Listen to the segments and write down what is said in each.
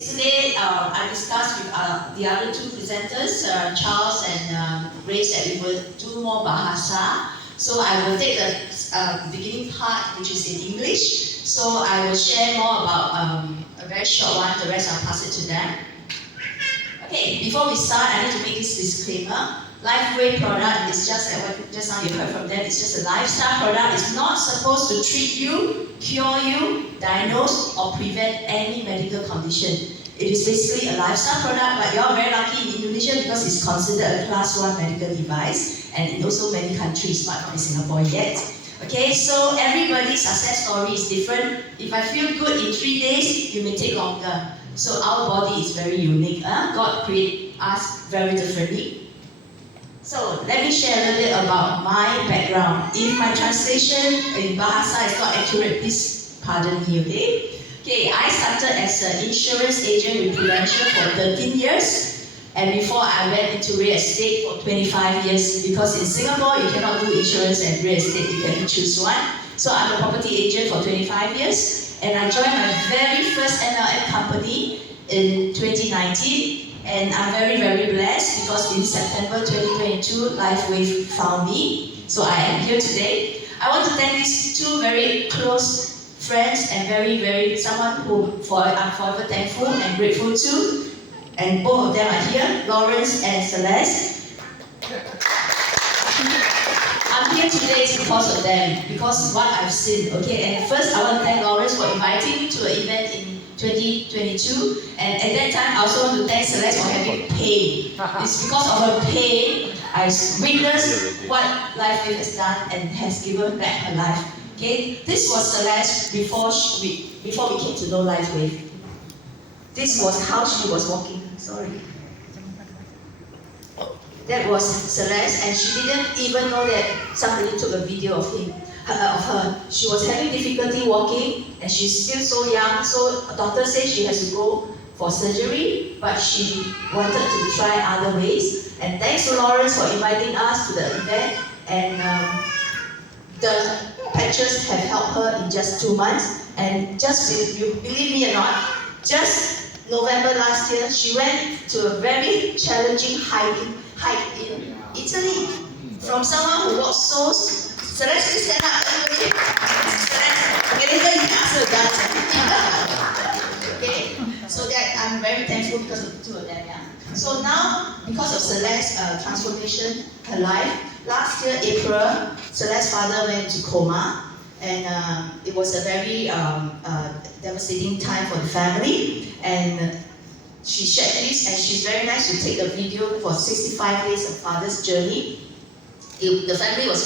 Today, I discussed with the other two presenters, Charles and Grace, that we will do more Bahasa. So I will take the beginning part, which is in English. So I will share more about a very short one. The rest I'll pass it to them. Okay, before we start, I need to make this disclaimer. LifeWave product is just like what just now you heard from them. It's just a lifestyle product. It's not supposed to treat you, cure you, diagnose, or prevent any medical condition. It is basically a lifestyle product, but you're very lucky in Indonesia because it's considered a class 1 medical device, and in also many countries, not in Singapore yet. Okay, so everybody's success story is different. If I feel good in 3 days, you may take longer. So our body is very unique. God created us very differently. So let me share a little bit about my background. If my translation in Bahasa is not accurate, please pardon me, okay? Okay, I started as an insurance agent with Prudential for 13 years. And before I went into real estate for 25 years, because in Singapore you cannot do insurance and real estate, you can choose one. So I'm a property agent for 25 years, and I joined my very first MLM company in 2019. And I'm very, very blessed because in September 2022, LifeWave found me. So I am here today. I want to thank these two very close friends and someone who I'm forever thankful and grateful to. And both of them are here, Lawrence and Celeste. I'm here today because of them, because what I've seen, okay? And first I want to thank Lawrence for inviting me to an event in 2022, and at that time I also want to thank Celeste for having pain. It's because of her pain I witnessed what LifeWave has done and has given back her life. Okay, this was Celeste before we came to know LifeWave. This was how she was walking. Sorry. That was Celeste, and she didn't even know that somebody took a video of her. She was having difficulty walking, and she's still so young, so a doctor said she has to go for surgery, but she wanted to try other ways. And thanks to Lawrence for inviting us to the event, and the patches have helped her in just 2 months. And just, you believe me or not, just November last year, she went to a very challenging hike in Italy. From someone who walks so... Celeste, please stand up, everybody. Celeste, okay, later you can ask her to dance. Okay, so that I'm very thankful because of the two of them, yeah. So now, because of Celeste's transformation, her life, last year, April, Celeste's father went to coma, and it was a very devastating time for the family. And she shared this, and she's very nice to take a video for 65 days of father's journey. The family was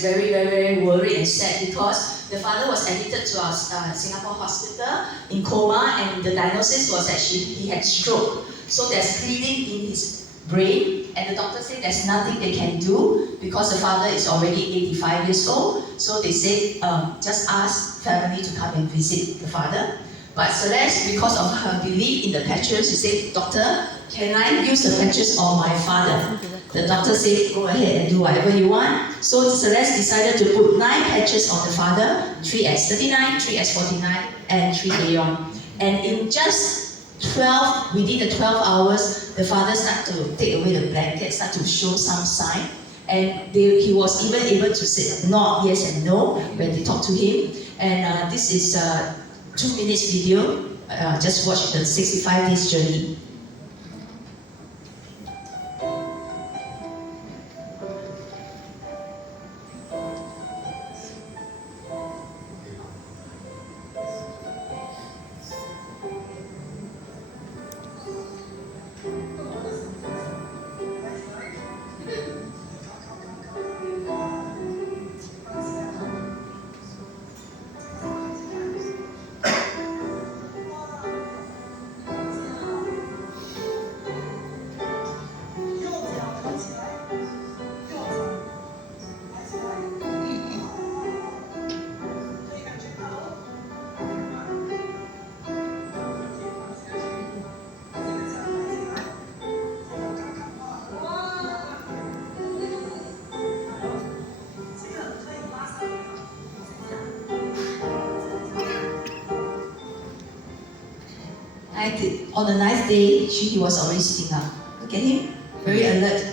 very worried and sad because the father was admitted to our Singapore hospital in coma, and the diagnosis was that he had stroke. So there's bleeding in his brain, and the doctor said there's nothing they can do because the father is already 85 years old. So they said, just ask family to come and visit the father. But Celeste, because of her belief in the patches, she said, "Doctor, can I use the patches on my father?" The doctor said, "Go ahead and do whatever you want." So Celeste decided to put 9 patches on the father, 3x39, 3x49, and 3 And in just within the 12 hours, the father started to take away the blanket, started to show some sign. And he was even able to say not yes and no when they talked to him. And this is a 2 minutes video. Just watch the 65 days journey. on the ninth day, he was already sitting up. Look at him, very alert.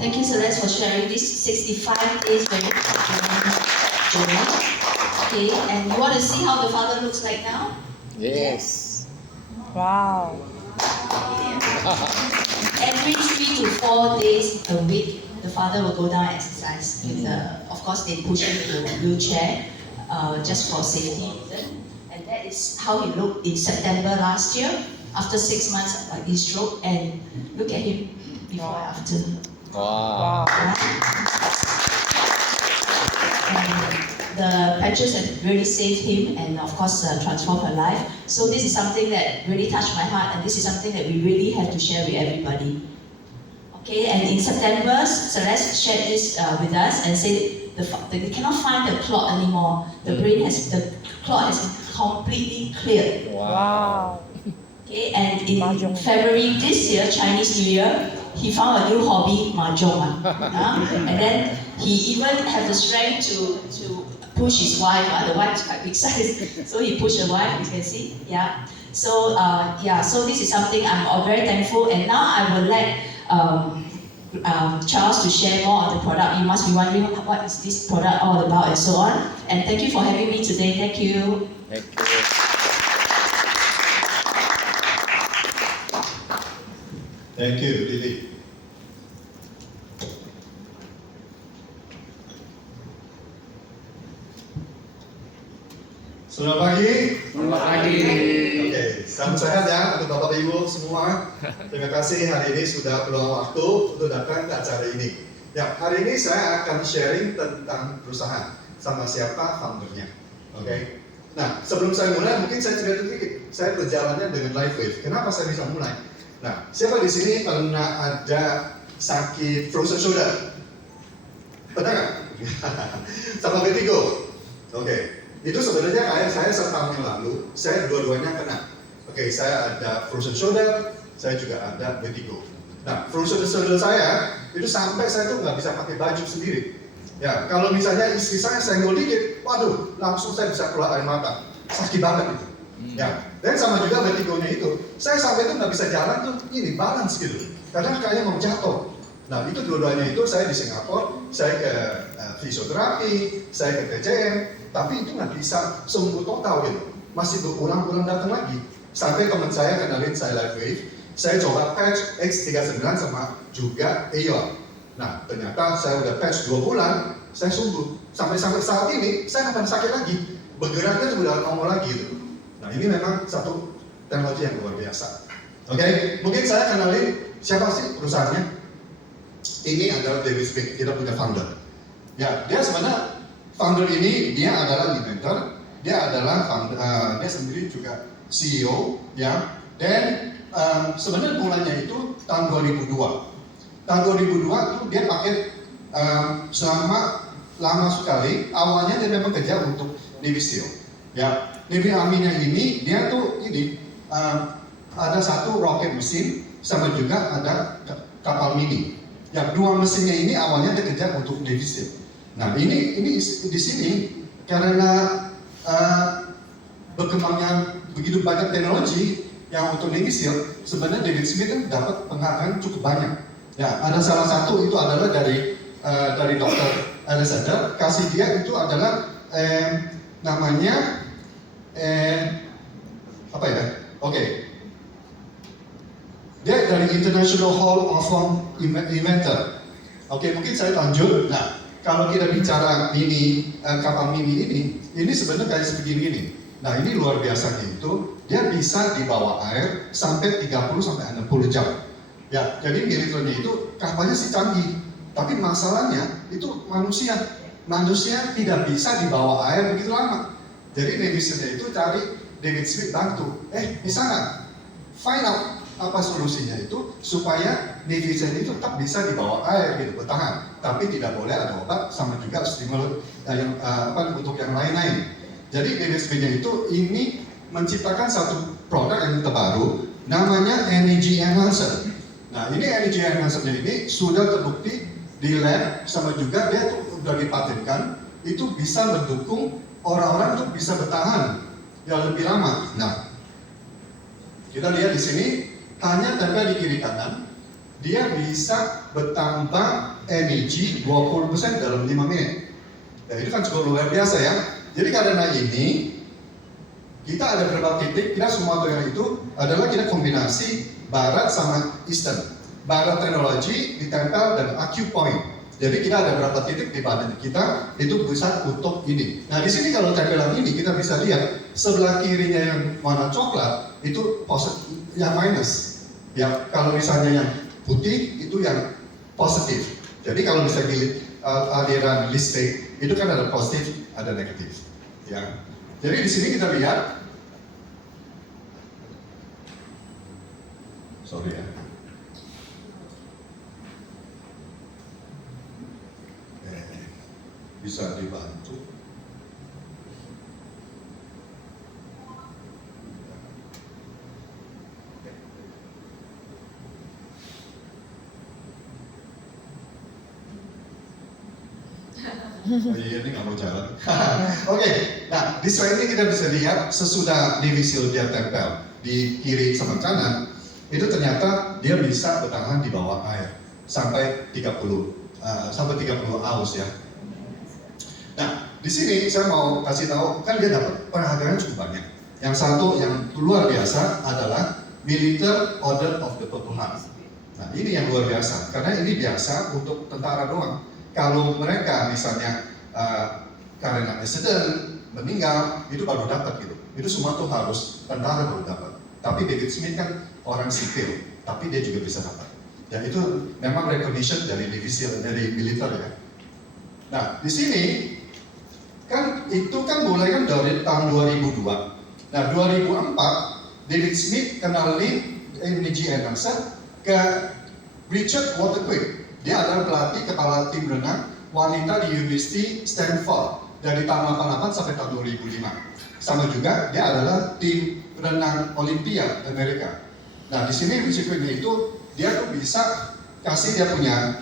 Thank you, Celeste, for sharing this 65 days journey. Okay, and you want to see how the father looks like now? Yes. Wow. Every 3 to 4 days a week, the father will go down and exercise. With of course, they push him to a wheelchair just for safety reason. And that is how he looked in September last year, after 6 months of his stroke. And look at him before and after. Wow. And the patches have really saved him and of course transformed her life. So this is something that really touched my heart, and this is something that we really have to share with everybody. Okay, and in September, Celeste shared this with us and said they cannot find the clot anymore. The clot has been completely cleared. Wow. Okay, and in February this year, Chinese New Year, he found a new hobby, mahjong. And then he even had the strength to push his wife. The wife is quite big size, so he pushed the wife, you can see. Yeah. So so this is something I'm very thankful. And now I will let Charles to share more on the product. You must be wondering what is this product all about and so on. And thank you for having me today. Thank you. Thank you. Thank you, Lily. Selamat pagi. Selamat pagi. Oke, salam sehat ya untuk Bapak Ibu semua. Terima kasih hari ini sudah meluangkan waktu untuk datang ke acara ini. Ya, hari ini saya akan sharing tentang perusahaan sama siapa foundernya. Oke. Nah, sebelum saya mulai, mungkin saya cerita sedikit. Saya berjalannya dengan LifeWave. Kenapa saya bisa mulai? Nah, siapa di sini pernah ada sakit frozen shoulder? Pernah nggak? Sama vertigo? Oke. Itu sebenarnya kayak saya setahun yang lalu, saya dua-duanya kena. Oke, saya ada frozen shoulder, saya juga ada vertigo. Nah, frozen shoulder saya, itu sampai saya tuh nggak bisa pakai baju sendiri. Ya, kalau misalnya istri saya senggol dikit, waduh, langsung saya bisa keluar air mata. Sakit banget itu. Ya, dan sama juga vertigonya itu. Saya sampai itu nggak bisa jalan tuh, ini balance gitu. Karena kayaknya mau jatuh. Nah, itu dua-duanya itu saya di Singapura, saya ke fisioterapi, saya ke TCM, tapi itu nggak bisa sembuh total gitu. Masih berulang-ulang datang lagi. Sampai teman saya kenalin saya LifeWave, saya coba patch X39 sama juga EON. Nah, ternyata saya udah patch 2 bulan, saya sembuh. Sampai saat ini, saya nggak sakit lagi. Bergeraknya sudah normal lagi gitu. Nah, ini memang satu teknologi yang luar biasa. Oke, mungkin saya kenalin siapa sih perusahaannya. Ini adalah David Speak, kita punya founder. Ya, dia sebenarnya founder ini dia adalah inventor, dia adalah founder, dia sendiri juga CEO, ya. Dan sebenarnya mulanya itu tahun 2002. Tahun 2002 tuh dia pakai selama lama sekali. Awalnya dia memang kerja untuk Navy Seal, ya. Navy Army-nya ini dia tuh ini ada satu roket mesin sama juga ada kapal mini. Ya, dua mesinnya ini awalnya dia kerja untuk Navy Seal. Nah ini di sini karena berkembangnya begitu banyak teknologi yang untuk Navy SEAL, sebenarnya David Smith kan dapat penghargaan cukup banyak. Ya, ada salah satu itu adalah dari Dr. Alexander, kasih dia itu adalah namanya apa ya? Oke. Dia dari International Hall of Fame Inventor. Oke, mungkin saya lanjut. Nah, kalau kita bicara kapal mini ini sebenarnya kayak sebegini ini. Nah, ini luar biasanya itu dia bisa di bawah air sampai 30 sampai 60 jam. Ya, jadi militernya itu kapalnya sih canggih, tapi masalahnya itu manusia tidak bisa di bawah air begitu lama. Jadi Navy SEAL itu cari David Smith bantu. Bisa nggak? Find out apa solusinya itu supaya Navy SEAL itu tetap bisa di bawah air gitu, bertahan. Tapi tidak boleh ada obat sama juga stimulan untuk yang lain-lain. Jadi David Smith itu ini menciptakan satu produk yang terbaru namanya Energy Enhancer. Nah ini Energy Enhancer ini sudah terbukti di lab sama juga dia tuh sudah dipatenkan itu bisa mendukung orang-orang tuh bisa bertahan yang lebih lama. Nah kita lihat di sini hanya tempel di kiri kanan dia bisa bertambah energi 20% dalam 5 menit. Nah itu kan cukup luar biasa ya. Jadi karena ini kita ada beberapa titik, kita semua yang itu adalah kita kombinasi barat sama eastern. Barat teknologi ditempel dan acupoint. Jadi kita ada beberapa titik di badan kita itu bisa untuk ini. Nah di sini kalau tempelan ini kita bisa lihat sebelah kirinya yang warna coklat itu positif, yang minus. Ya kalau misalnya yang putih itu yang positif. Jadi kalau misalnya aliran listrik itu kan ada positif, ada negatif. Ya. Jadi di sini kita lihat, sorry ya. Bisa dibantu. Oh iya, ini nggak mau jalan. Oke, nah di slide ini kita bisa lihat sesudah Navy SEAL dia tempel di kiri sama kanan, itu ternyata dia bisa bertahan di bawah air sampai 30 aus ya. Nah di sini saya mau kasih tahu kan dia dapat penghargaan cukup banyak. Yang satu yang luar biasa adalah Military Order of the Purple Heart. Nah ini yang luar biasa karena ini biasa untuk tentara doang. Kalau mereka misalnya karena accident meninggal itu baru dapat gitu. Itu semua tuh harus tentara baru dapat. Tapi David Smith kan orang sipil, tapi dia juga bisa dapat. Dan itu memang recognition dari divisi dari militer ya. Nah di sini kan itu kan mulai kan dari tahun 2002. Nah 2004 David Smith kenalin Energy Enhancer ke Richard Waterquick. Dia adalah pelatih kepala tim renang wanita di University Stanford dari tahun 88 sampai tahun 2005. Sama juga dia adalah tim renang Olympia Amerika. Nah di sini risikonya itu dia tuh bisa kasih dia punya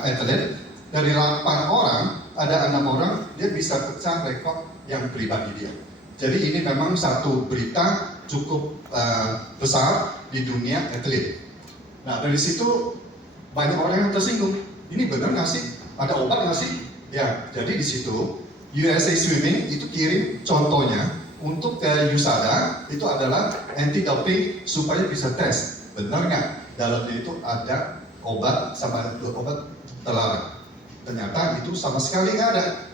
atlet dari 8 orang ada 6 orang dia bisa pecah rekor yang pribadi dia. Jadi ini memang satu berita cukup besar di dunia atlet. Nah dari situ banyak orang yang tersinggung. Ini benar nggak sih? Ada obat nggak sih? Ya, jadi di situ USA Swimming itu kirim contohnya untuk ke USADA itu adalah anti doping supaya bisa tes benar nggak dalamnya itu ada obat sama obat terlarang. Ternyata itu sama sekali nggak ada.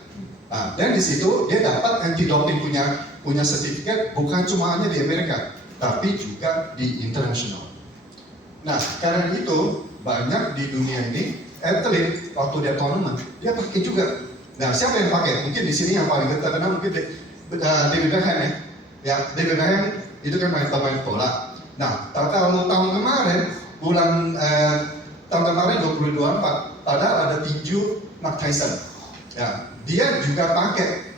Nah, dan di situ dia dapat anti doping punya sertifikat bukan cuma hanya di Amerika, tapi juga di internasional. Nah, karena itu banyak di dunia ini atlet waktu dia tournament dia pakai juga. Nah siapa yang pakai? Mungkin di sini yang paling terkenal mungkin David Beckham ya. Ya David Beckham itu kan main bola. Nah kalau tahun kemarin tahun kemarin 2024 padahal ada tinju Mike Tyson. Ya dia juga pakai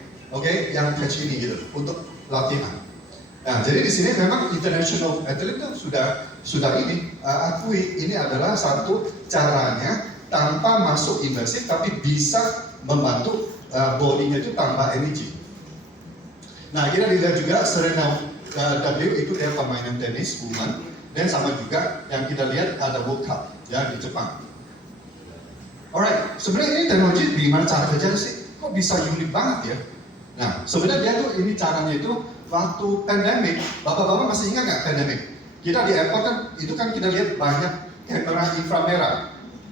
yang patch ini gitu untuk latihan. Nah, jadi di sini memang international athlete itu sudah akui ini adalah satu caranya tanpa masuk invasif tapi bisa membantu bodinya itu tambah energi. Nah, kita lihat juga Serena itu dia permainan tenis woman, dan sama juga yang kita lihat ada World Cup ya di Jepang. Alright, sebenarnya ini teknologi gimana cara kerjanya sih? Kok bisa unik banget ya? Nah, sebenarnya dia tuh ini caranya itu waktu pandemik, bapak-bapak masih ingat nggak pandemik? Kita di airport kan, itu kan kita lihat banyak kamera inframerah.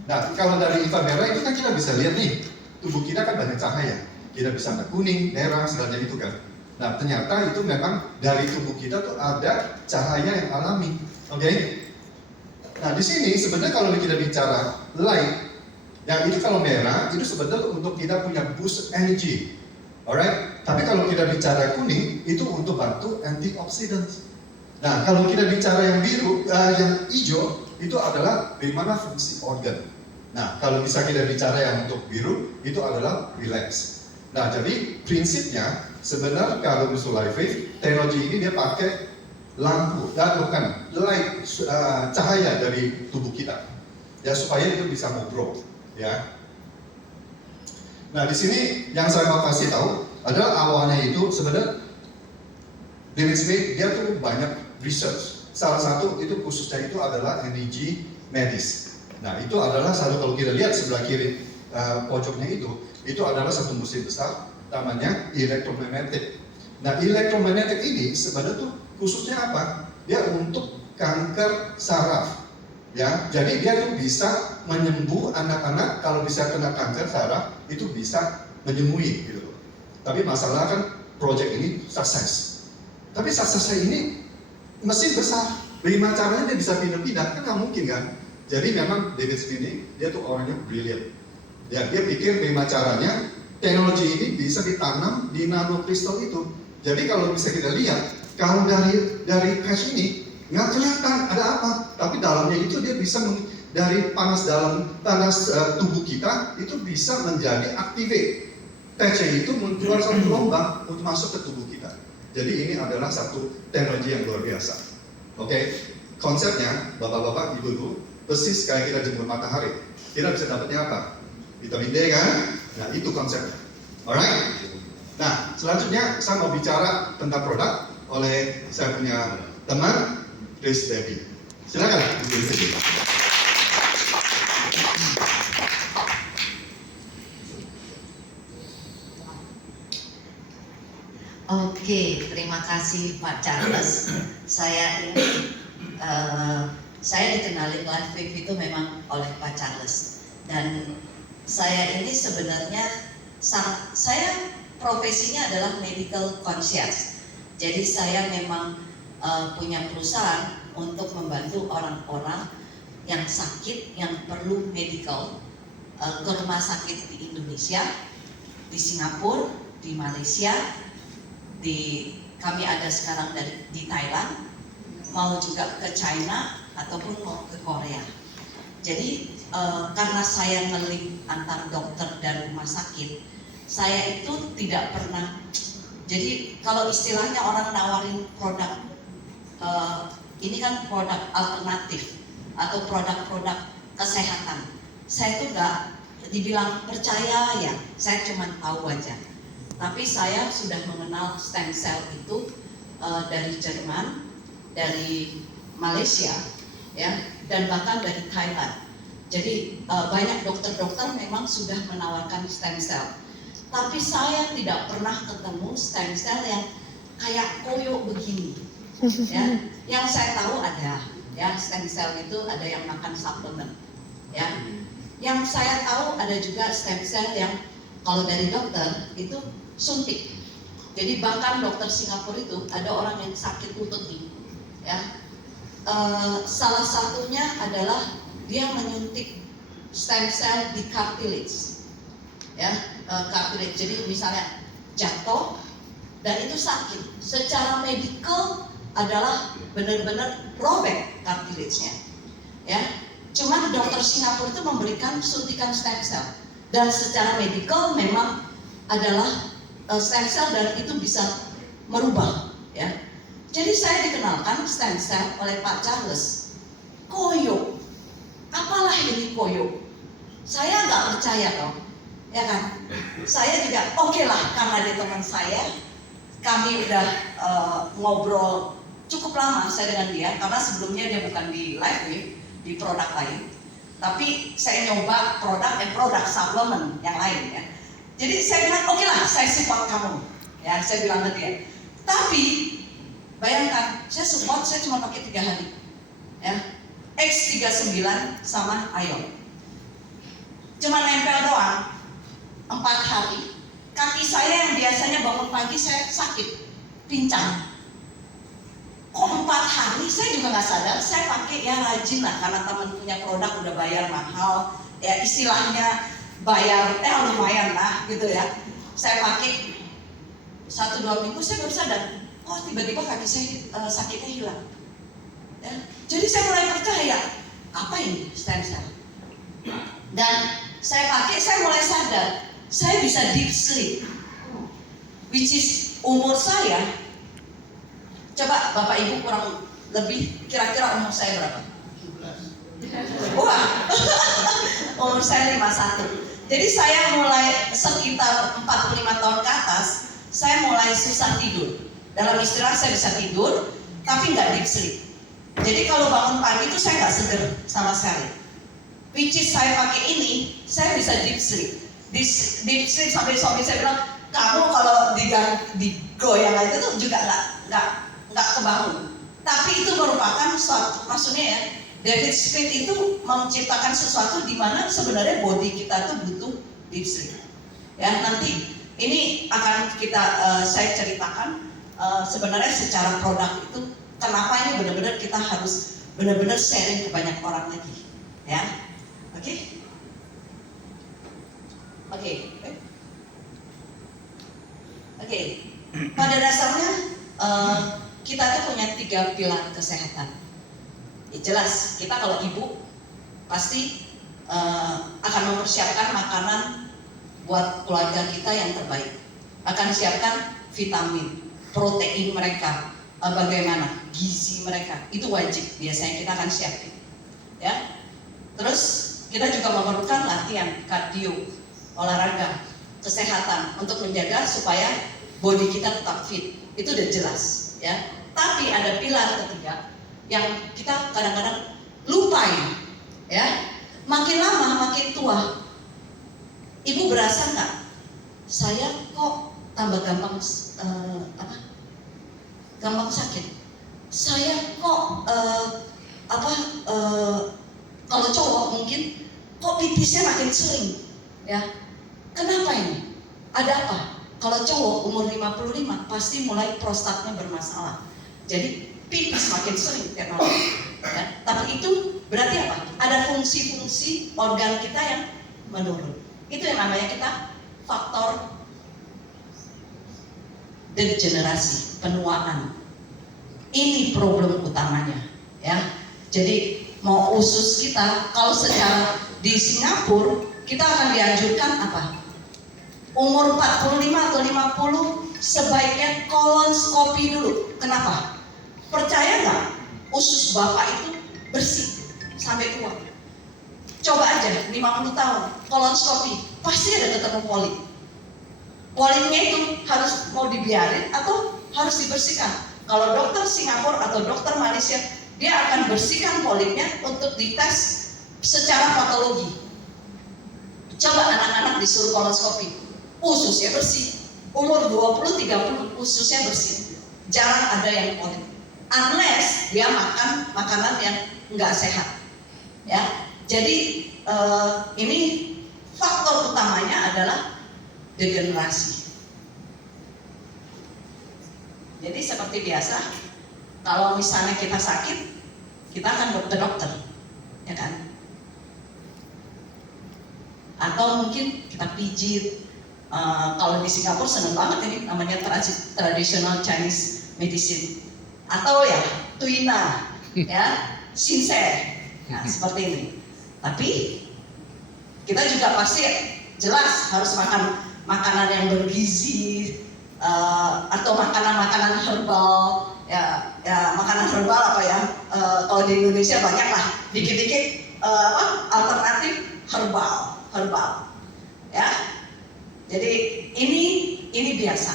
Nah, kalau dari inframerah itu kan kita bisa lihat nih, tubuh kita kan banyak cahaya. Kita bisa ada kuning, merah, sebagainya itu kan. Nah, ternyata itu memang dari tubuh kita tuh ada cahaya yang alami. Oke? Nah, di sini sebenarnya kalau kita bicara light, yang itu kalau merah, itu sebenarnya untuk kita punya boost energy. Alright? Tapi kalau kita bicara kuning, itu untuk bantu antioksidan. Nah, kalau kita bicara yang biru, yang hijau, itu adalah bagaimana fungsi organ. Nah, kalau bisa kita bicara yang untuk biru, itu adalah relax. Nah, jadi prinsipnya sebenarnya kalau misalnya live teknologi ini dia pakai lampu, bukan light, cahaya dari tubuh kita, ya supaya itu bisa ngobrol, ya. Nah, di sini yang saya mau kasih tahu adalah awalnya itu sebenarnya David Smith dia tuh banyak research. Salah satu itu khususnya itu adalah energi medis. Nah, itu adalah satu kalau kita lihat sebelah kiri pojoknya itu adalah satu mesin besar namanya elektromagnetik. Nah, elektromagnetik ini sebenarnya tuh khususnya apa? Dia untuk kanker saraf. Ya, jadi dia tuh bisa menyembuh anak-anak kalau bisa kena kanker saraf itu bisa menyembuhi gitu. Tapi masalah kan proyek ini sukses. Tapi suksesnya ini mesin besar. Bagaimana caranya dia bisa pindah-pindah? Kan nggak mungkin kan? Jadi memang David Smith ini dia tuh orangnya brilliant. Ya, dia pikir bagaimana caranya teknologi ini bisa ditanam di nanokristal itu. Jadi kalau bisa kita lihat, kalau dari patch ini nggak kelihatan ada apa, tapi dalamnya itu dia bisa dari panas tubuh kita itu bisa menjadi activate. Patch itu keluar satu gelombang untuk masuk ke tubuh kita. Jadi ini adalah satu teknologi yang luar biasa. Oke, konsepnya bapak-bapak, ibu-ibu, persis kayak kita jemur matahari. Kita bisa dapatnya apa? Vitamin D kan? Nah, itu konsepnya. Alright? Nah, selanjutnya saya mau bicara tentang produk oleh saya punya teman Chris Debbie. Silakan. Oke, terima kasih Pak Charles. Saya ini saya dikenali Live Wave itu memang oleh Pak Charles, dan saya ini sebenarnya saya profesinya adalah medical concierge. Jadi saya memang punya perusahaan untuk membantu orang-orang yang sakit, yang perlu medical ke rumah sakit di Indonesia, di Singapura, di Malaysia, kami ada sekarang di Thailand, mau juga ke China ataupun mau ke Korea. Jadi karena saya nge-link antar dokter dan rumah sakit, saya itu tidak pernah. Jadi kalau istilahnya orang nawarin produk, ini kan produk alternatif atau produk-produk kesehatan, saya itu nggak dibilang percaya ya, saya cuma tahu aja. Tapi saya sudah mengenal stem cell itu dari Jerman, dari Malaysia, ya, dan bahkan dari Thailand. Jadi banyak dokter-dokter memang sudah menawarkan stem cell. Tapi saya tidak pernah ketemu stem cell yang kayak koyo begini. Ya, yang saya tahu ada, ya, stem cell itu ada yang makan suplemen, ya. Yang saya tahu ada juga stem cell yang kalau dari dokter itu suntik. Jadi bahkan dokter Singapura itu ada orang yang sakit lutut nih, ya. Salah satunya adalah dia menyuntik stem cell di cartilage, ya, cartilage. Jadi misalnya jatuh dan itu sakit. Secara medikal adalah benar-benar robek cartilage-nya, ya. Cuman dokter Singapura itu memberikan suntikan stem cell dan secara medikal memang adalah stem cell dan itu bisa merubah, ya. Jadi saya dikenalkan stem cell oleh Pak Charles. Koyo, apalah ini koyo? Saya nggak percaya toh. ya kan? Saya juga oke lah, karena dia teman saya, kami udah ngobrol cukup lama saya dengan dia, karena sebelumnya dia bukan di LifeWave, di produk lain, tapi saya nyoba produk suplemen yang lain ya. Jadi saya bilang oke lah, saya support kamu, ya saya bilang ke dia. Tapi bayangkan, saya support, saya cuma pakai 3 hari, ya. X39 sama Ion, cuma nempel doang 4 hari. Kaki saya yang biasanya bangun pagi saya sakit, pincang. Kok 4 hari? Saya juga nggak sadar. Saya pakai ya rajin lah, karena teman punya produk udah bayar mahal, ya istilahnya bayar lumayan lah gitu ya. Saya pakai 1-2 minggu, saya baru sadar, kok tiba-tiba kaki saya sakitnya hilang. Ya. Jadi saya mulai percaya, apa ini stem cell? Dan saya pakai, saya mulai sadar, saya bisa deep sleep, which is umur saya. Coba Bapak Ibu kurang lebih kira-kira umur saya berapa? 17. Wah, umur saya 51. Jadi saya mulai sekitar 45 tahun ke atas, saya mulai susah tidur. Dalam istilah saya bisa tidur, tapi nggak deep sleep. Jadi kalau bangun pagi itu saya nggak seger sama sekali. Which is saya pakai ini, saya bisa deep sleep. Deep sleep sampai suami saya bilang, kamu kalau digoyang aja tuh juga nggak kebangun. Tapi itu merupakan suatu, maksudnya ya, David Speed itu menciptakan sesuatu di mana sebenarnya body kita tuh butuh deep sleep. Ya nanti ini akan saya ceritakan sebenarnya secara produk itu kenapa ini benar-benar kita harus benar-benar sharing ke banyak orang lagi, ya. Oke. Pada dasarnya kita tuh punya 3 pilar kesehatan. Ya, jelas kita kalau ibu pasti akan mempersiapkan makanan buat keluarga kita yang terbaik. Akan siapkan vitamin, protein mereka, bagaimana gizi mereka, itu wajib biasanya kita akan siapin, ya. Terus kita juga memerlukan latihan kardio, olahraga, kesehatan untuk menjaga supaya body kita tetap fit. Itu udah jelas, ya. Tapi ada pilar ketiga yang kita kadang-kadang lupain, ya. Makin lama makin tua, ibu berasa nggak? Saya kok tambah gampang gampang sakit. Saya kok kalau cowok mungkin kok pipisnya makin sering, ya. Kenapa ini? Ada apa? Kalau cowok umur 55 pasti mulai prostatnya bermasalah. Jadi pipis makin sering tiap malam. Ya. Tapi itu berarti apa? Ada fungsi-fungsi organ kita yang menurun. Itu yang namanya kita faktor degenerasi, penuaan. Ini problem utamanya, ya. Jadi mau usus kita, kalau secara di Singapura kita akan dianjurkan apa? Umur 45 atau 50 sebaiknya kolonoskopi dulu. Kenapa? Percaya nggak? Usus bapak itu bersih sampai tua. Coba aja 50 tahun kolonoskopi, pasti ada ketemu polip. Polipnya itu harus mau dibiarin atau harus dibersihkan. Kalau dokter Singapura atau dokter Malaysia, dia akan bersihkan polipnya untuk dites secara patologi. Coba anak-anak disuruh kolonoskopi, ususnya bersih. Umur 20-30 ususnya bersih. Jarang ada yang polip. Unless dia makan makanan yang nggak sehat, ya. Jadi ini faktor utamanya adalah degenerasi. Jadi seperti biasa, kalau misalnya kita sakit, kita akan ke dokter, ya kan? Atau mungkin kita pijit. Kalau di Singapura seneng banget ini namanya traditional Chinese medicine. Atau ya tuina, ya sinseh, nah, seperti ini. Tapi kita juga pasti jelas harus makan makanan yang bergizi, atau makanan-makanan herbal, ya makanan herbal apa ya? Kalau di Indonesia banyak lah, dikit-dikit alternatif herbal, ya. Jadi ini biasa.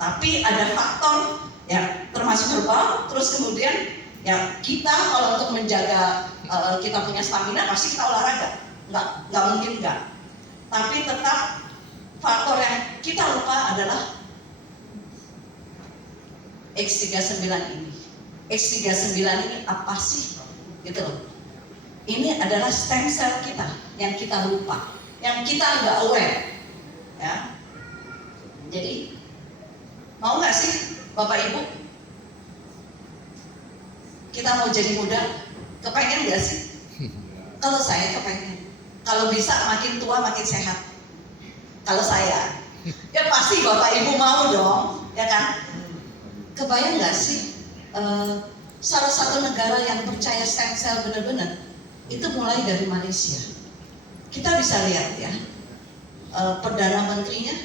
Tapi ada faktor ya termasuk herbal, terus kemudian ya kita kalau untuk menjaga kita punya stamina pasti kita olahraga, nggak mungkin nggak. Tapi tetap faktor yang kita lupa adalah X39 ini. X39 ini apa sih? Gitu loh. Ini adalah stem cell kita yang kita lupa, yang kita nggak aware, ya. Jadi mau nggak sih Bapak Ibu? Kita mau jadi muda, kepengen nggak sih? Kalau saya kepengen. Kalau bisa makin tua makin sehat. Kalau saya, ya pasti Bapak Ibu mau dong, ya kan? Kebayang nggak sih? Salah satu negara yang percaya stem cell benar-benar itu mulai dari Malaysia. Kita bisa lihat ya, Perdana Menterinya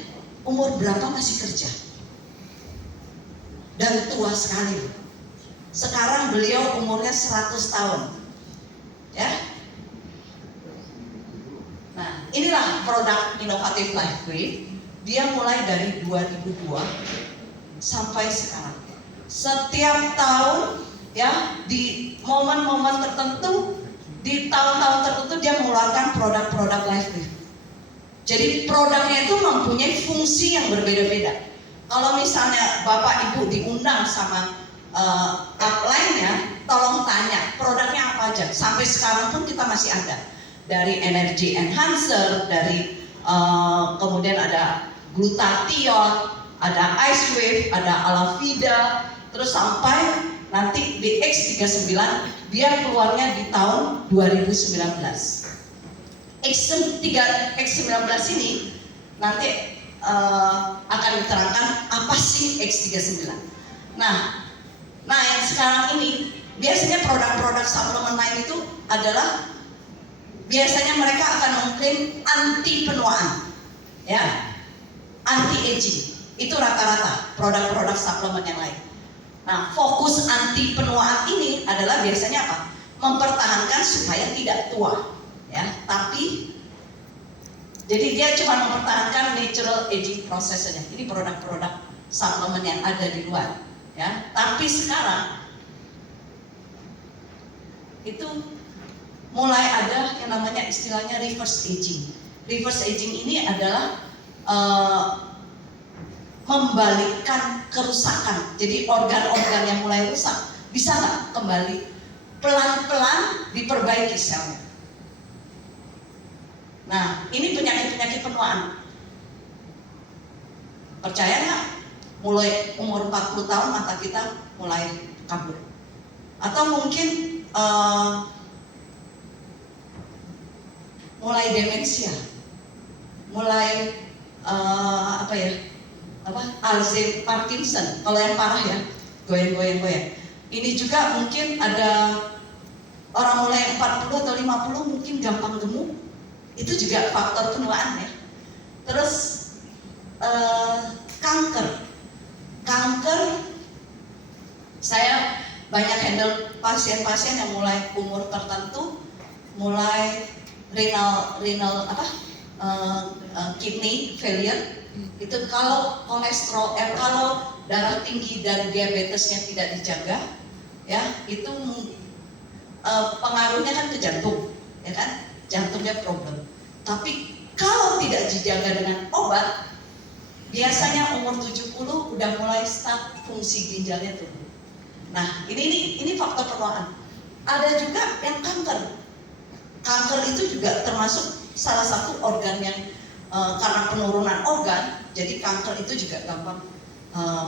umur berapa masih kerja? Dan tua sekali. Sekarang beliau umurnya 100 tahun. Ya. Nah, inilah produk inovatif LifeWave. Dia mulai dari 2002 sampai sekarang. Setiap tahun ya, di momen-momen tertentu, di tahun-tahun tertentu dia mengeluarkan produk-produk LifeWave. Jadi produknya itu mempunyai fungsi yang berbeda-beda. Kalau misalnya Bapak Ibu diundang sama upline-nya, tolong tanya produknya apa aja. Sampai sekarang pun kita masih ada. Dari energy enhancer, dari kemudian ada glutathione, ada IceWave, ada Alavida, terus sampai nanti di X39 dia keluarnya di tahun 2019. X19 ini nanti akan diterangkan apa sih X39. Nah yang sekarang ini biasanya produk-produk suplemen lain itu adalah biasanya mereka akan mengklaim anti penuaan, ya, anti aging. Itu rata-rata produk-produk suplemen yang lain. Nah, fokus anti penuaan ini adalah biasanya apa? Mempertahankan supaya tidak tua, ya. Tapi jadi dia cuma mempertahankan natural aging prosesnya. Ini produk-produk suplemen yang ada di luar, ya. Tapi sekarang itu mulai ada yang namanya istilahnya reverse aging. Reverse aging ini adalah membalikkan kerusakan. Jadi organ-organ yang mulai rusak bisa nggak kembali pelan-pelan diperbaiki selnya. Nah, ini penyakit-penyakit penuaan. Percaya nggak? Mulai umur 40 tahun mata kita mulai kabur. Atau mungkin mulai demensia, mulai Alzheimer, Parkinson. Kalau yang parah ya, goyang. Ini juga mungkin ada orang mulai 40 atau 50 mungkin gampang gemuk. Itu juga faktor penuaan ya. Terus kanker, saya banyak handle pasien-pasien yang mulai umur tertentu, mulai renal kidney failure. Itu kalau kolesterol, kalau darah tinggi dan diabetesnya tidak dijaga, ya itu pengaruhnya kan ke jantung, ya kan, jantungnya problem. Tapi kalau tidak dijaga dengan obat, biasanya umur 70 udah mulai start fungsi ginjalnya turun. Nah ini faktor penuaan. Ada juga yang kanker. Kanker itu juga termasuk salah satu organ yang karena penurunan organ, jadi kanker itu juga gampang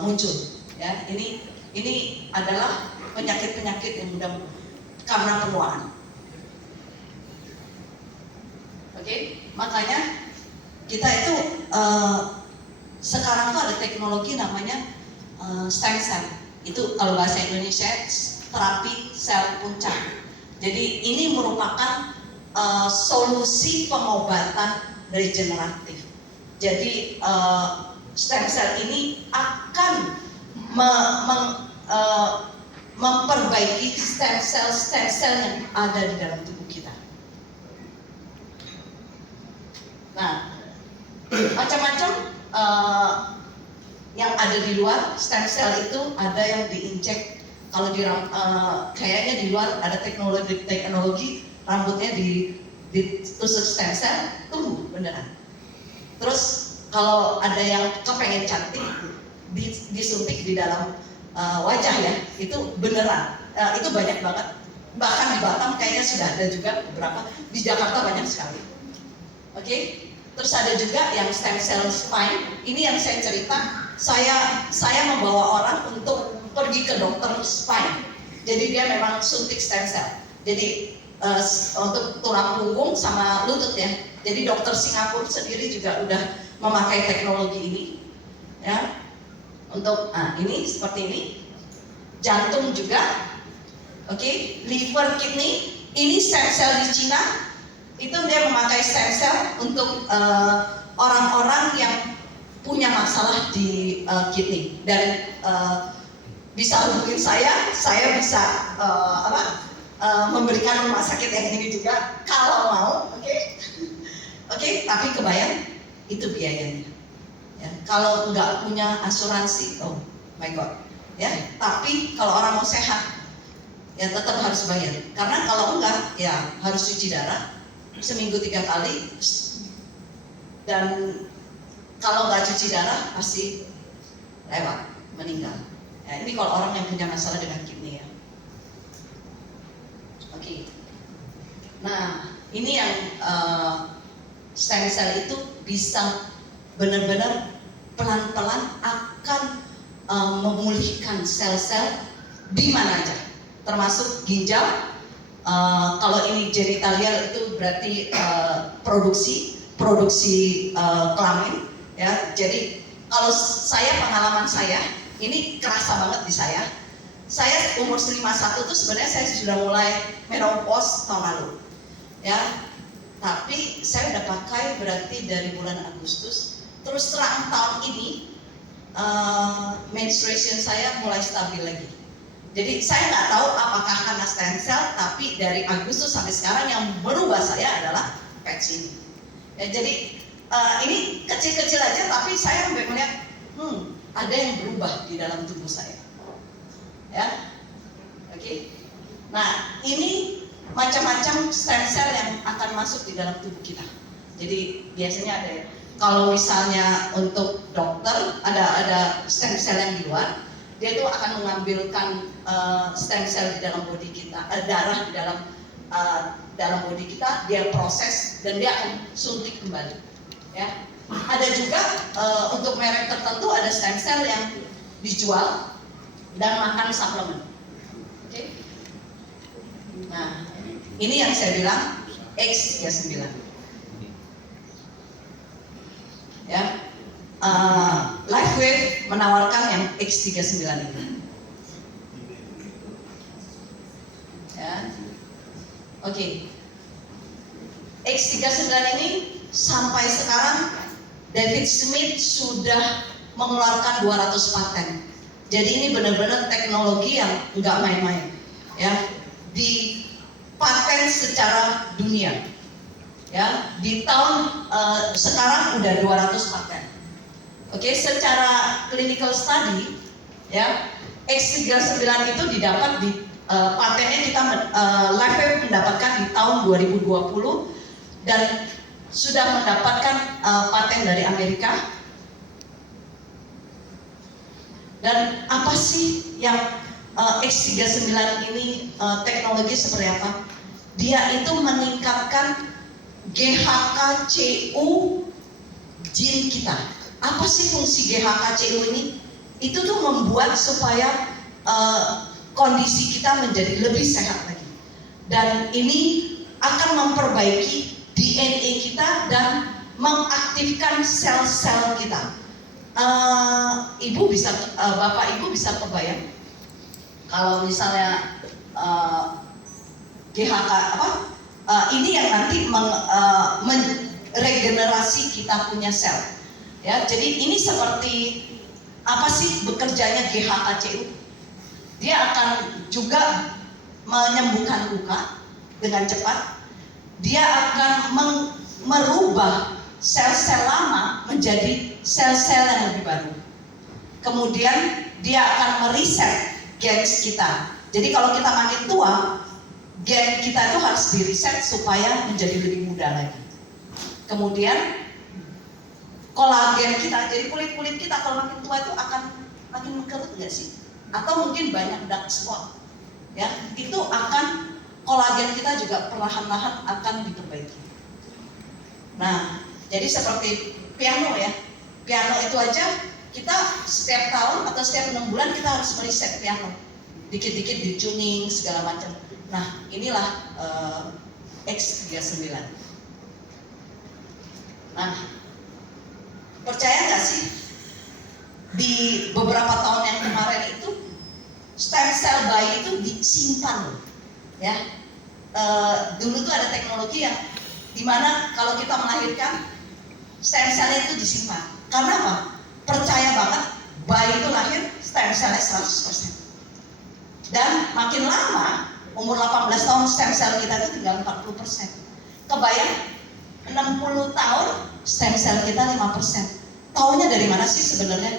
muncul. Ya, ini adalah penyakit-penyakit yang mudah karena penuaan. Oke, makanya kita itu sekarang tuh ada teknologi namanya stem cell. Itu kalau bahasa Indonesia terapi sel puncak. Jadi ini merupakan solusi pengobatan regeneratif. Jadi stem cell ini akan memperbaiki stem cell yang ada di dalam tubuh kita. Nah, macam-macam yang ada di luar. Stem cell itu ada yang diinjek, kalau kayaknya di luar ada teknologi rambutnya ditusuk stem cell tumbuh beneran. Terus kalau ada yang kepengen cantik disuntik di dalam wajah ya, itu beneran. Itu banyak banget. Bahkan di Batam kayaknya sudah ada juga beberapa, di Jakarta banyak sekali. Oke. Terus ada juga yang stem cell spine. Ini yang saya cerita, saya membawa orang untuk pergi ke dokter spine. Jadi dia memang suntik stem cell. Jadi untuk tulang punggung sama lutut ya. Jadi dokter Singapura sendiri juga udah memakai teknologi ini, ya. Untuk ini seperti ini, jantung juga, oke, liver, kidney. Ini stem cell di Cina, itu dia memakai stem cell untuk orang-orang yang punya masalah di kidney. Dan bisa hubungin saya bisa memberikan rumah sakit yang ini juga kalau mau, oke? Oke, tapi kebayang itu biayanya. Ya, kalau nggak punya asuransi, oh my god, ya. Tapi kalau orang mau sehat, ya tetap harus bayar. Karena kalau enggak, ya harus cuci darah seminggu 3 kali. Dan kalau nggak cuci darah pasti lewat, meninggal. Ya, ini kalau orang yang punya masalah dengan kidney ya. Oke. Nah, ini yang stem cell itu bisa benar-benar pelan-pelan akan memulihkan sel-sel di mana aja, termasuk ginjal. Kalau ini genitalia itu berarti produksi kelamin, ya. Jadi kalau pengalaman saya, ini kerasa banget di saya. Saya umur 51 tuh sebenarnya saya sudah mulai menopause tahun lalu, ya. Tapi saya udah pakai berarti dari bulan Agustus. Terus terang tahun ini menstruation saya mulai stabil lagi. Jadi saya nggak tahu apakah karena stem cell, tapi dari Agustus sampai sekarang yang berubah saya adalah patch ini. Ya, jadi ini kecil-kecil aja, tapi saya melihat ada yang berubah di dalam tubuh saya. Ya, oke. Nah, ini macam-macam stem cell yang akan masuk di dalam tubuh kita. Jadi biasanya ada, kalau misalnya untuk dokter ada stem cell yang di luar, dia tuh akan mengambilkan stem cell di dalam body kita, darah di dalam body kita, dia proses dan dia akan suntik kembali. Ya, ada juga untuk merek tertentu ada stem cell yang dijual dan makan suplemen. Oke. Nah, ini yang saya bilang X39. Ya, LifeWave menawarkan yang X39 ini. Ya, oke. X39 ini sampai sekarang David Smith sudah mengeluarkan 200 paten. Jadi ini benar-benar teknologi yang nggak main-main, ya. Di paten secara dunia, ya. Di tahun sekarang udah 200 paten. Oke, secara clinical study, ya, X39 itu didapat di patennya kita LifeWave mendapatkan di tahun 2020 dan sudah mendapatkan paten dari Amerika. Dan apa sih yang X39 ini teknologi seperti apa? Dia itu meningkatkan GHK-CU gene kita. Apa sih fungsi GHK-CU ini? Itu tuh membuat supaya kondisi kita menjadi lebih sehat lagi. Dan ini akan memperbaiki DNA kita dan mengaktifkan sel-sel kita. Bapak Ibu bisa kebayang kalau misalnya GHK ini yang nanti meregenerasi kita punya sel. Ya, jadi ini seperti apa sih bekerjanya GHK-CU? Dia akan juga menyembuhkan luka dengan cepat. Dia akan merubah sel-sel lama menjadi sel-sel yang lebih baru. Kemudian dia akan mereset gens kita. Jadi kalau kita makin tua, gen kita itu harus direset supaya menjadi lebih muda lagi. Kemudian kolagen kita, jadi kulit kita kalau makin tua itu akan makin mengkerut nggak sih? Atau mungkin banyak dark spot, ya itu akan kolagen kita juga perlahan-lahan akan diperbaiki. Nah, jadi seperti piano ya, piano itu aja kita setiap tahun atau setiap 6 bulan kita harus mereset piano, dikit-dikit di tuning segala macam. Nah, inilah X39. Nah, percaya nggak sih di beberapa tahun yang kemarin itu stem cell bayi itu disimpan loh, ya. Dulu tuh ada teknologi yang dimana kalau kita melahirkan stem cell itu disimpan. Karena apa? Percaya banget bayi itu lahir stem cellnya 100%. Dan makin lama umur 18 tahun stem cell kita itu tinggal 40%. Kebayang 60 tahun stem cell kita 5%. Taunya dari mana sih sebenarnya?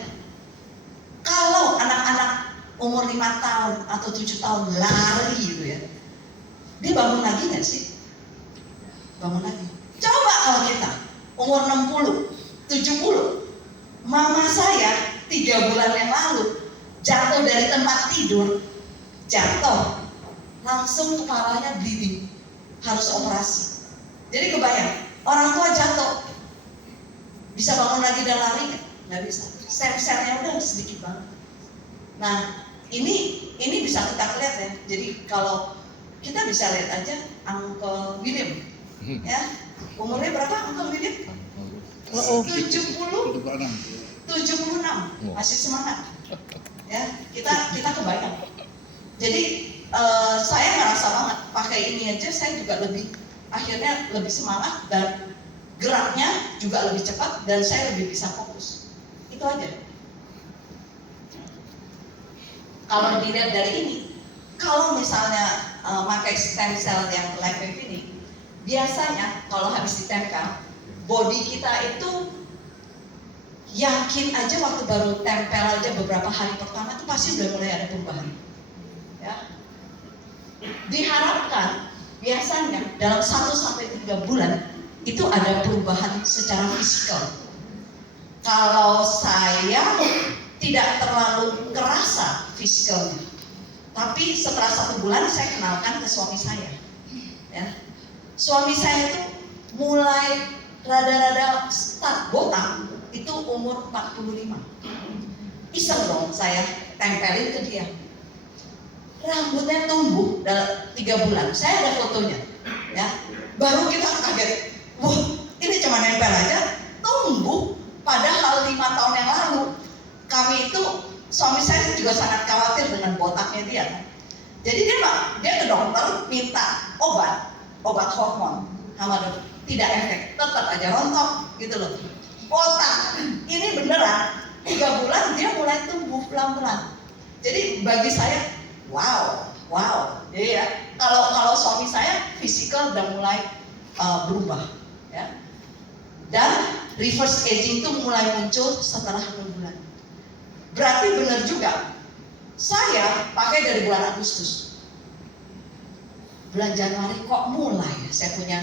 Kalau anak-anak umur 5 tahun atau 7 tahun lari gitu ya, dia bangun lagi nggak sih? Bangun lagi. Coba kalau kita umur 60, 70, mama saya 3 bulan yang lalu jatuh dari tempat tidur, jatuh, langsung kepalanya bleeding, harus operasi. Jadi kebayang, orang tua jatuh, bisa bangun lagi dan lari nggak? Nggak bisa. Sel-selnya udah sedikit banget. Nah, ini bisa kita lihat ya. Jadi kalau kita bisa lihat aja Uncle William, ya umurnya berapa Uncle William? 76, masih semangat. Ya, kita kebayang. Jadi saya ngerasa banget pakai ini aja, saya juga akhirnya lebih semangat dan geraknya juga lebih cepat dan saya lebih bisa fokus. Itu aja. Kalau dilihat dari ini, kalau misalnya pakai stem cell yang live wave ini, biasanya kalau habis ditempel, body kita itu yakin aja waktu baru tempel aja beberapa hari pertama itu pasti udah mulai ada perubahan. Ya. Diharapkan biasanya dalam 1-3 bulan itu ada perubahan secara fisikal. Kalau saya tidak terlalu kerasa fisikalnya, tapi setelah 1 bulan saya kenalkan ke suami saya. Ya. Suami saya itu mulai rada-rada start botak itu umur 45. Iseng dong saya tempelin ke dia. Rambutnya tumbuh dalam 3 bulan. Saya ada fotonya. Ya. Baru kita kaget. Wah, ini cuma nempel aja tumbuh. Padahal 5 tahun yang lalu kami itu, suami saya juga sangat khawatir dengan botaknya dia. Jadi dia ke dokter minta obat hormon sama dokter, tidak efek, tetap aja rontok gitu loh. Botak ini beneran 3 bulan dia mulai tumbuh pelan-pelan. Jadi bagi saya wow. Jadi ya kalau suami saya fisikal udah mulai berubah ya. Dan reverse aging itu mulai muncul setelah 6 bulan. Berarti benar juga. Saya pakai dari bulan Agustus. Bulan Januari kok mulai ya, saya punya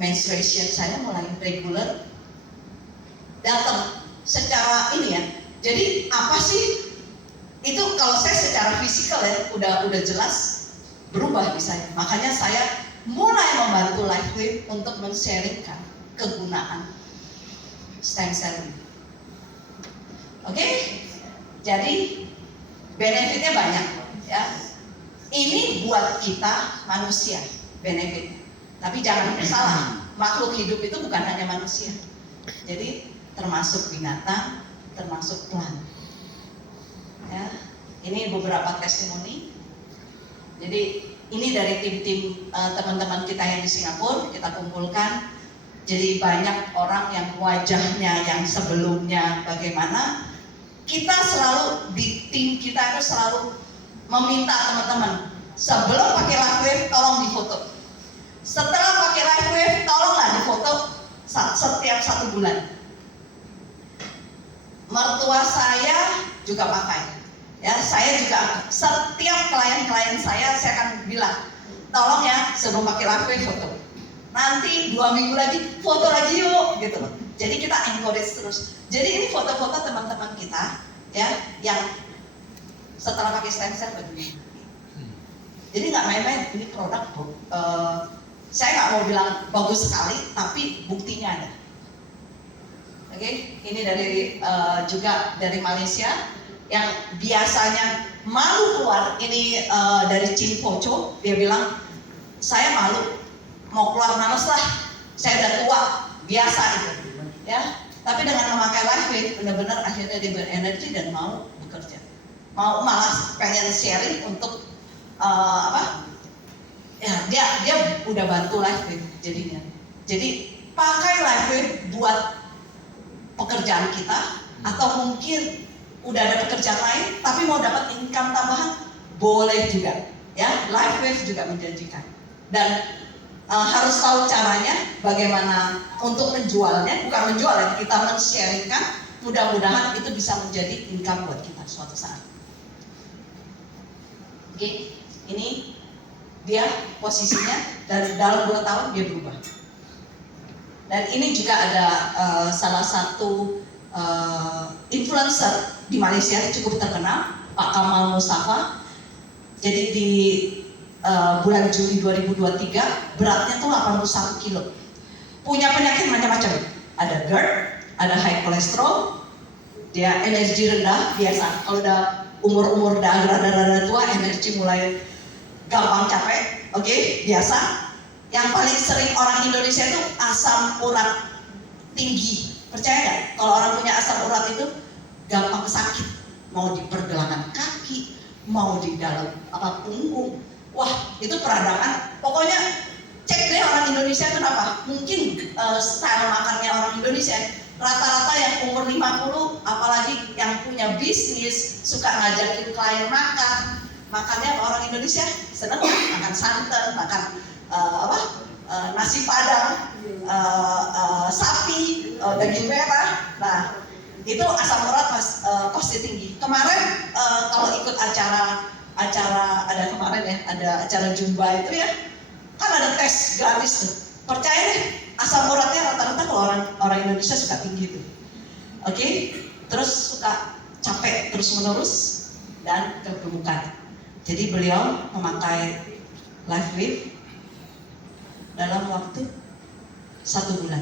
menstruation saya mulai regular. Datang secara ini ya. Jadi apa sih? Itu kalau saya secara fisikal ya udah jelas berubah misalnya. Makanya saya mulai membantu LifeWave untuk men-sharingkan kegunaan stem cell ini. Oke? Jadi benefitnya banyak ya. Ini buat kita manusia benefit. Tapi jangan salah, makhluk hidup itu bukan hanya manusia. Jadi termasuk binatang, termasuk plant. Ya, ini beberapa testimoni. Jadi ini dari tim-tim teman-teman kita yang di Singapura kita kumpulkan. Jadi banyak orang yang wajahnya yang sebelumnya bagaimana. Kita selalu di tim kita itu selalu meminta teman-teman sebelum pakai LifeWave tolong difoto. Setelah pakai LifeWave tolonglah difoto setiap 1 bulan. Mertua saya juga pakai. Ya, saya juga setiap klien-klien saya akan bilang, tolong ya sebelum pakai Live foto. Nanti 2 minggu lagi foto lagi yuk, gitu loh. Jadi kita encourage terus. Jadi ini foto-foto teman-teman kita, ya, yang setelah pakai stem cell begini. Jadi nggak main-main, ini produk. Saya nggak mau bilang bagus sekali, tapi buktinya ada. Oke, ini dari juga dari Malaysia yang biasanya malu keluar. Ini dari Chin Pocho, dia bilang saya malu mau keluar males lah, saya udah tua, biasa itu, ya. Tapi dengan memakai Live Wave, benar-benar akhirnya dia berenergi dan mau bekerja, mau malah pengen sharing untuk ya dia udah bantu Live Wave jadinya. Jadi pakai Live Wave buat pekerjaan kita, atau mungkin udah ada pekerjaan lain tapi mau dapat income tambahan, boleh juga, ya. Live Wave juga menjanjikan, dan harus tahu caranya bagaimana untuk menjualnya, bukan menjual ya, kita men-sharingkan, mudah-mudahan itu bisa menjadi income buat kita suatu saat. Oke, ini dia posisinya, dan dalam 2 tahun dia berubah. Dan ini juga ada salah satu influencer di Malaysia cukup terkenal, Pak Kamal Mustafa. Jadi di bulan Juli 2023 beratnya tuh 81 kilo. Punya penyakit macam-macam. Ada GERD, ada high cholesterol, dia energi rendah biasa. Kalau udah umur-umur rada-rada tua, energi mulai gampang capek, oke, biasa. Yang paling sering orang Indonesia itu asam urat tinggi. Percaya nggak? Kalau orang punya asam urat itu gampang sakit. Mau di pergelangan kaki, mau di dalam punggung. Wah, itu peradangan. Pokoknya cek deh orang Indonesia kenapa? Mungkin style makannya orang Indonesia. Rata-rata yang umur 50, apalagi yang punya bisnis, suka ngajakin klien makan. Makannya orang Indonesia seneng makan santan, makan nasi padang, sapi, daging merah. Nah, itu asam urat pasti tinggi. Kemarin kalau ikut acara ada kemarin ya, ada acara Jumba itu ya, kan ada tes gratis tuh. Percaya deh, asam uratnya rata-rata kalau orang Indonesia suka tinggi tuh. Oke, terus suka capek terus-menerus dan kegemukan. Jadi beliau memakai Live Wave dalam waktu 1 bulan,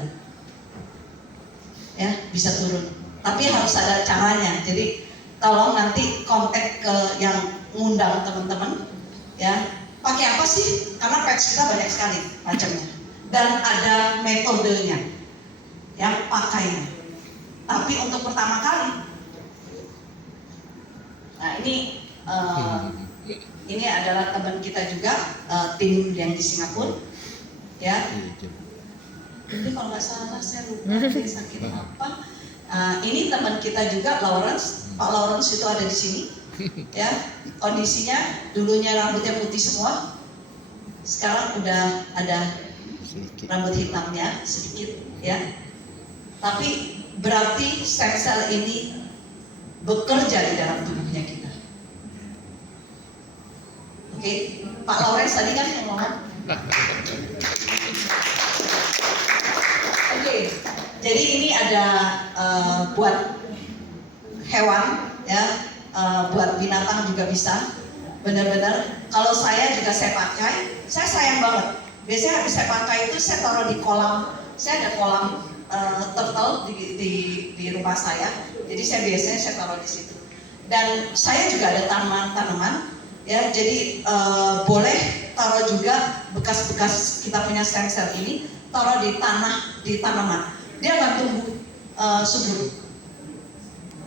ya bisa turun. Tapi harus ada caranya. Jadi tolong nanti kontak ke yang ngundang teman-teman, ya. Pakai apa sih? Karena patch kita banyak sekali macamnya, dan ada metodenya yang pakainya. Tapi untuk pertama kali, nah ini adalah teman kita juga, tim yang di Singapura, ya. Jadi kalau nggak salah saya lupa dia sakit apa. Ini teman kita juga, Lawrence. Pak Lawrence itu ada di sini, ya. Kondisinya dulunya rambutnya putih semua, sekarang udah ada rambut hitamnya sedikit, ya. Tapi berarti stem cell ini bekerja di dalam tubuhnya kita. Oke, Pak Lawrence tadi kan yang ngomong. Oke, jadi ini ada buat hewan, ya, buat binatang juga bisa. Benar-benar, kalau saya juga saya pakai, saya sayang banget. Biasanya habis saya pakai itu saya taruh di kolam. Saya ada kolam turtle di rumah saya. Jadi biasanya saya taruh di situ. Dan saya juga ada tanaman, ya. Jadi boleh taruh juga bekas-bekas kita punya stem cell ini, taruh di tanaman. Dia akan tumbuh subur,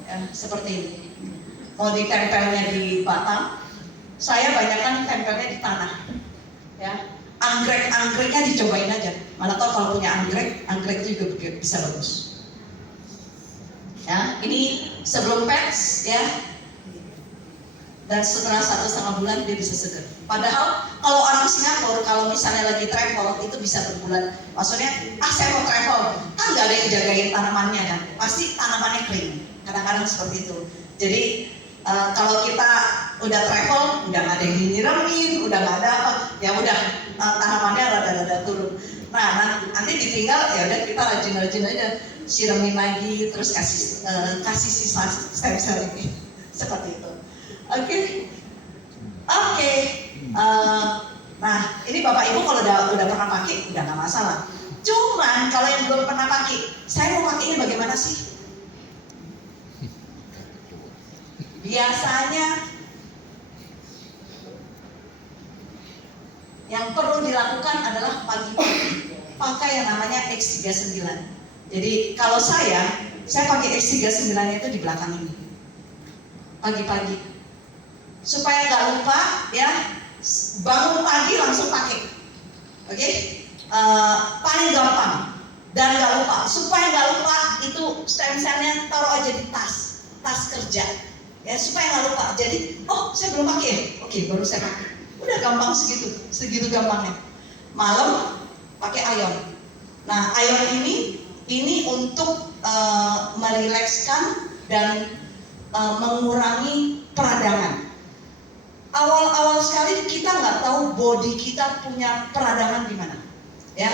ya, seperti ini. Mau ditempelnya di batang, saya banyakkan tempelnya di tanah, ya. Anggreknya dicobain aja. Mana tahu kalau punya anggrek itu juga bisa bagus. Ya, ini sebelum patch, ya. dan setelah 1,5 bulan dia bisa seger. Padahal kalau orang Singapura kalau misalnya lagi travel itu bisa berbulan. Maksudnya, saya mau travel, kan nggak ada yang jagain tanamannya kan, pasti tanamannya kering. Kadang-kadang seperti itu. Jadi kalau kita udah travel, udah nggak ada yang nyiramin, udah nggak ada apa, ya udah tanamannya rada-rada turun. Nah, nanti ditinggal ya udah kita rajin-rajin aja siramin lagi, terus kasih sisa stem cell ini seperti itu. Oke. Nah, ini Bapak Ibu kalau udah pernah pakai udah nggak masalah. Cuman kalau yang belum pernah pakai, saya mau pakai ini bagaimana sih? Biasanya yang perlu dilakukan adalah pagi-pagi pakai yang namanya X39. Jadi kalau saya pakai X39 itu di belakang ini pagi-pagi supaya nggak lupa ya, bangun pagi langsung pakai. Oke? Paling gampang dan nggak lupa, supaya nggak lupa itu stem cellnya taruh aja di tas kerja. Ya supaya nggak lupa. Jadi, saya belum pakai ya? Oke, baru saya pakai. Udah gampang segitu gampangnya. Malam pakai ion. Nah, ion ini untuk merilekskan dan mengurangi peradangan. Awal-awal sekali kita nggak tahu body kita punya peradangan di mana. Ya,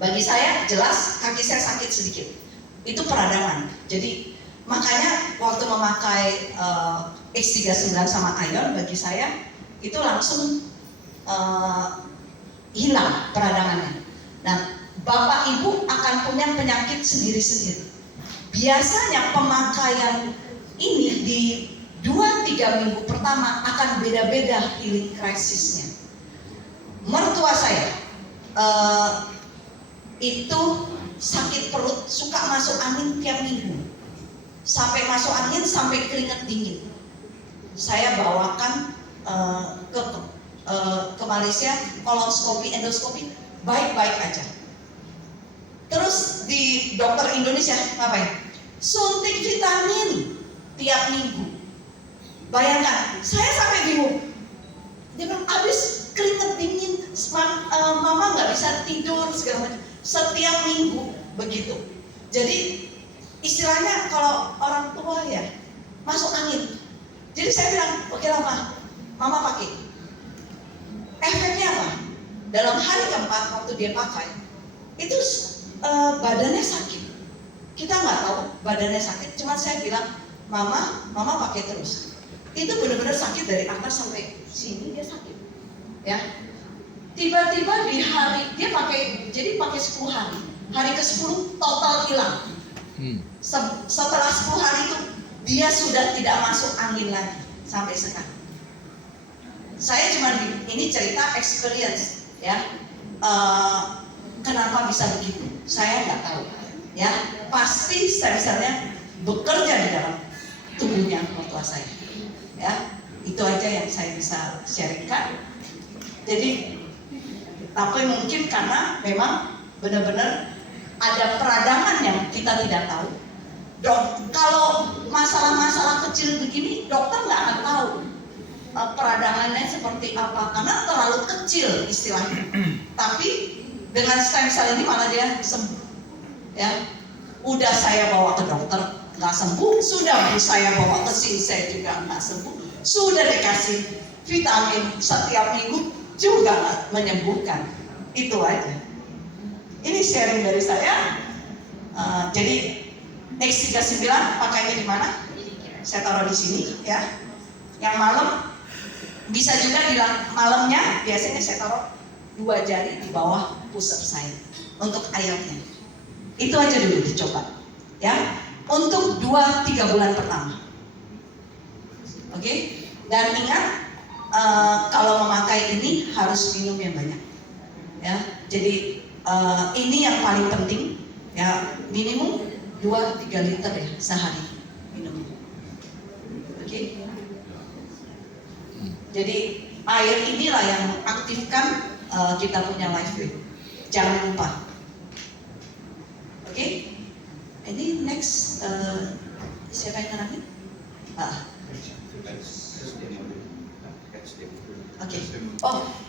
bagi saya jelas kaki saya sakit sedikit. Itu peradangan. Jadi makanya waktu memakai X39 sama ion bagi saya itu langsung hilang peradangannya. Nah, Bapak Ibu akan punya penyakit sendiri-sendiri. Biasanya pemakaian ini di 2-3 minggu pertama akan beda-beda healing krisisnya. Mertua saya itu sakit perut, suka masuk angin tiap minggu. Sampai masuk angin, sampai keringat dingin. Saya bawakan ke Malaysia, kolonoskopi, endoskopi, baik-baik aja. Terus di dokter Indonesia ngapain? Suntik vitamin tiap minggu. Bayangkan, saya sampai bingung. Dia bilang, abis keringat dingin, mama nggak bisa tidur segala macam. Setiap minggu begitu. Jadi istilahnya kalau orang tua ya masuk angin. Jadi saya bilang, oke lah Ma, mama pakai. Efeknya apa? Dalam hari keempat waktu dia pakai, itu badannya sakit. Kita nggak tahu badannya sakit, cuma saya bilang, mama pakai terus. Itu benar-benar sakit dari atas sampai sini dia sakit. Ya. Tiba-tiba di hari dia pakai, jadi pakai 10 hari. Hari ke-10 total hilang. Setelah 10 hari itu dia sudah tidak masuk angin lagi sampai sekarang. Saya cuma ini cerita experience ya. Kenapa bisa begitu? Saya nggak tahu. Ya, pasti sel-selnya bekerja di dalam tubuhnya mertua saya. Ya, itu aja yang saya bisa sharingkan. Jadi, tapi mungkin karena memang benar-benar ada peradangan yang kita tidak tahu. Kalau masalah-masalah kecil begini, dokter nggak akan tahu peradangannya seperti apa karena terlalu kecil istilahnya. Tapi dengan stem cell ini malah dia sembuh. Ya, udah saya bawa ke dokter nggak sembuh, sudah saya bawa ke sini saya juga nggak sembuh, sudah dikasih vitamin setiap minggu juga nggak menyembuhkan. Itu aja. Ini sharing dari saya. Jadi X39 pakainya di mana? Saya taruh di sini ya. Yang malam bisa juga di malamnya biasanya saya taruh 2 jari di bawah pusar saya untuk ayatnya. Itu aja dulu dicoba ya. Untuk 2-3 bulan pertama. Oke? Dan ingat kalau memakai ini harus minum yang banyak. Ya. Jadi ini yang paling penting ya, minimum 2-3 liter ya sehari minum. Oke? Jadi air inilah yang aktifkan kita punya life wave. Jangan lupa. Oke? Ini next siapa yang nerangin? Oke. Oh,